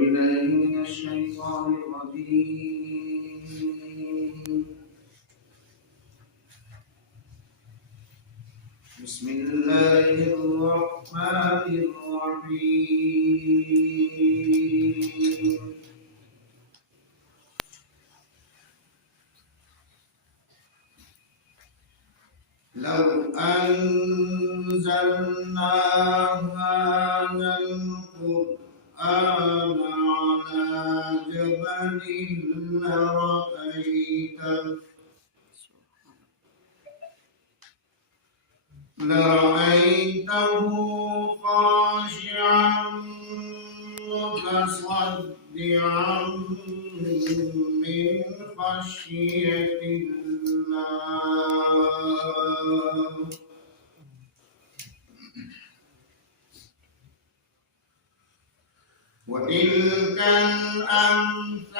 بالله من الشيطان الرجيم. بسم الله الرحمن الرحيم. لو أنزلنا هذا القرآن على جبل لرأيته خاشعا متصدعا من خشية الله. وتلك الأمثال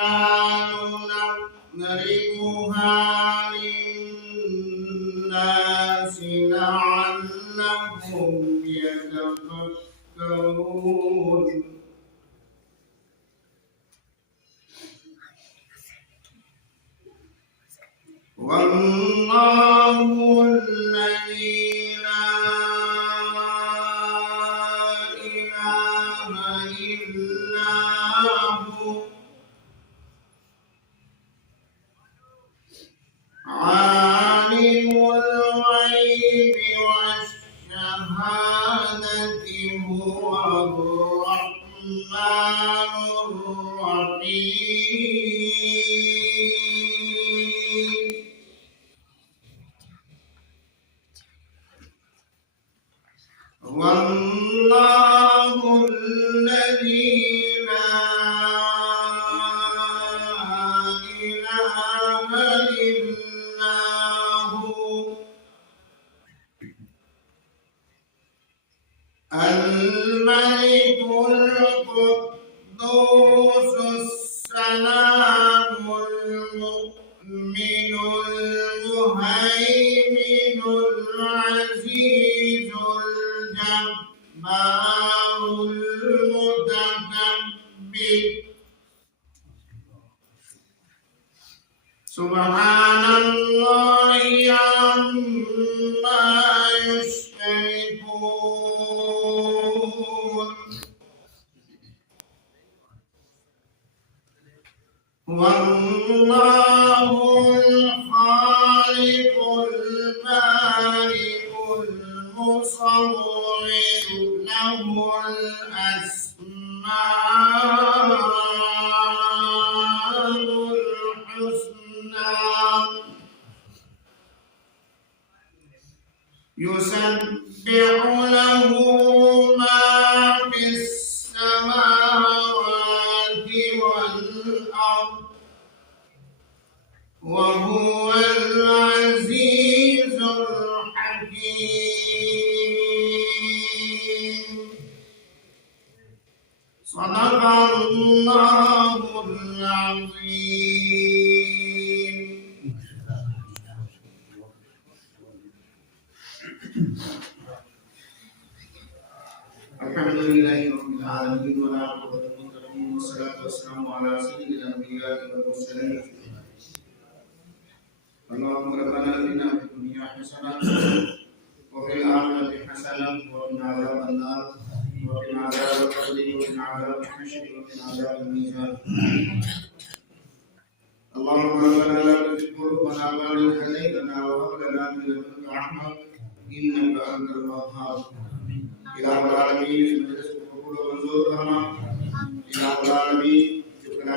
نضربها للناس لعلهم يتفكرون. والله الذي لا إله إلا هو عالم الغيب والشهادة هو الرحمن الرحيم. والله الذي لا إله إلا هو الملك القدوس السلام المؤمن المهيمن العزيز الجبار المتكبر. سبحان الله عما يشركون. والله الخالق البارئ المصور له الأسماء الحسنى يسبح له ما في السماوات والأرض وهو العزيز الحكيم. صدق الله العظيم. الحمد لله رب العالمين والعاقبة للمتقين والصلاة والسلام على سيد الأنبياء والمرسلين. اللهم ربنا آتنا في الدنيا حسنة وفي الآخرة حسنة وقنا عذاب النار وقنا عذاب القبر وقنا عذاب الحشر وقنا عذاب الميزان. اللهم ربنا لا تزغ قلوبنا بعد إذ هديتنا وهب لنا من لدنك رحمة إنك أنت الوهاب. إله العالمين رزق قبول ومنظور رحمة. إله العالمين شكرا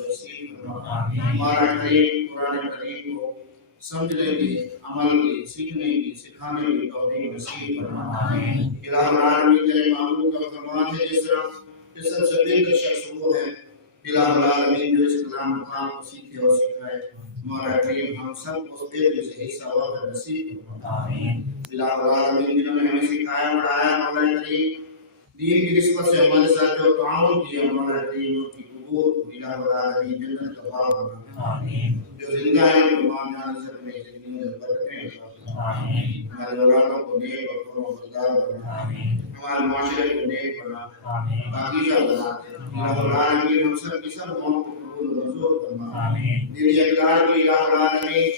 نصیب فرما ہمارا کریم قرآن کریم کو سمجھنے کی عمل کی سیکھنے کی سکھانے کی توفیق نصیب فرما الہ العالمین تیرے محبوب کا فرمان ہے جس طرح کہ سب سے بہتر شخص وہ ہے الہ العالمین جو اس کلام پاک کو سیکھے اور سکھائے مولا کریم ہم سب کو اس بہتر سے حصہ وقت نصیب فرما الہ العالمین جنہوں نے ہمیں سکھایا پڑھایا مولا کریم دین کی نسبت سے ہمارے ساتھ جو تعاون کیا مولا کریم ان کی قبول کو الہ العالمین جنت کا باب بنا جو زندہ ہیں ان کو مان جانے سے اپنے زندگی میں برکتیں ہمارے اولادوں کو نیک اور فرمانبردار بنا ہمارے معاشرے کو نیک بنا پاکیزہ بنا دے الہ العالمین ہم سب کی سب دعاؤں کو قبول و منظور فرما دین اقدار کی الہ العالمین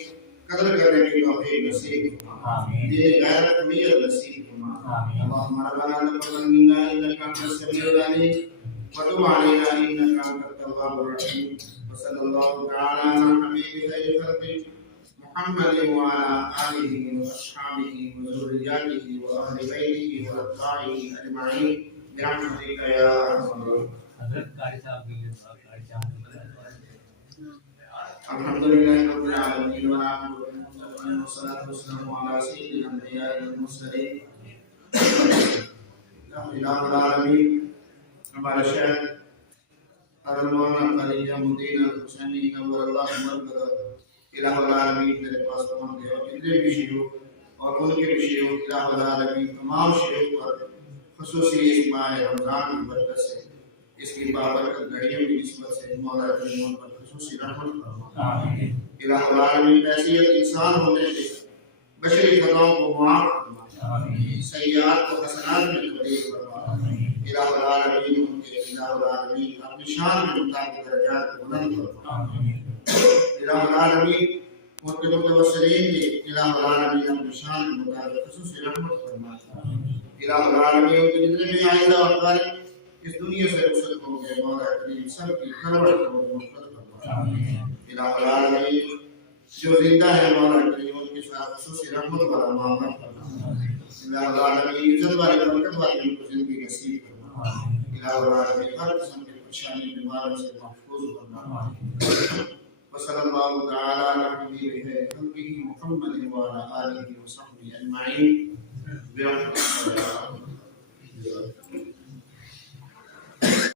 قدر کرنے کی توفیق نصیب فرما دین غیرت امیر نصیب فرما اللهم ربنا تقبل منا انك انت السميع العليم وتب علينا انك انت التواب الرحيم وصلى الله تعالى على حبيب خير خلقه محمد وعلى اله واصحابه وذرياته واهل بيته واتباعه اجمعين برحمتك يا ارحم الراحمين. الحمد لله رب العالمين والصلاة والسلام على سيد الأنبياء والمرسلين إله العالمين ہمارا شیخ مولانا خلیجہ مدین الحسینی نور اللہ مرکز الہ العالمین تیرے پاس پہنچ گئے اور جتنے بھی شیوخ اور ان کے بھی شیوخ الہ العالمین تمام شیوخ پر خصوصی اس ماہ رمضان کی برکت سے اس کی بابرکت گھڑیوں کی نسبت سے مولا کریم پر خصوصی رحمت فرما الہ العالمین حیثیت انسان ہونے سے بشری خطاؤں کو معاف فرما سیئات کو حسنات میں تبدیل فرما الہ العالمین ان کے الہ العالمین اپنی شان کے مطابق درجات کو بلند فرما الہ العالمین ان کے متوسلین کے الہ العالمین اپنی شان کے مطابق خصوصی رحمت فرما الہ العالمین ان کے جتنے بھی آئندہ اور قارئ اس دنیا سے رخصت ہوں گے مولا کریم سب کی کروڑ کو مغفرت فرما الہ العالمین جو زندہ ہے مولا کریم ان کے ساتھ خصوصی رحمت والا معاملہ فرما الہ العالمین عزت والی برکت والی ان کو زندگی نصیب فرما الہ العالمین ہر قسم کی پریشانی بیماری سے محفوظ فرما وصلی اللہ تعالی علی حبیبہ خلقہ محمد وعلی آلہ وصحبہ اجمعین برحمتک یا ارحم الراحمین.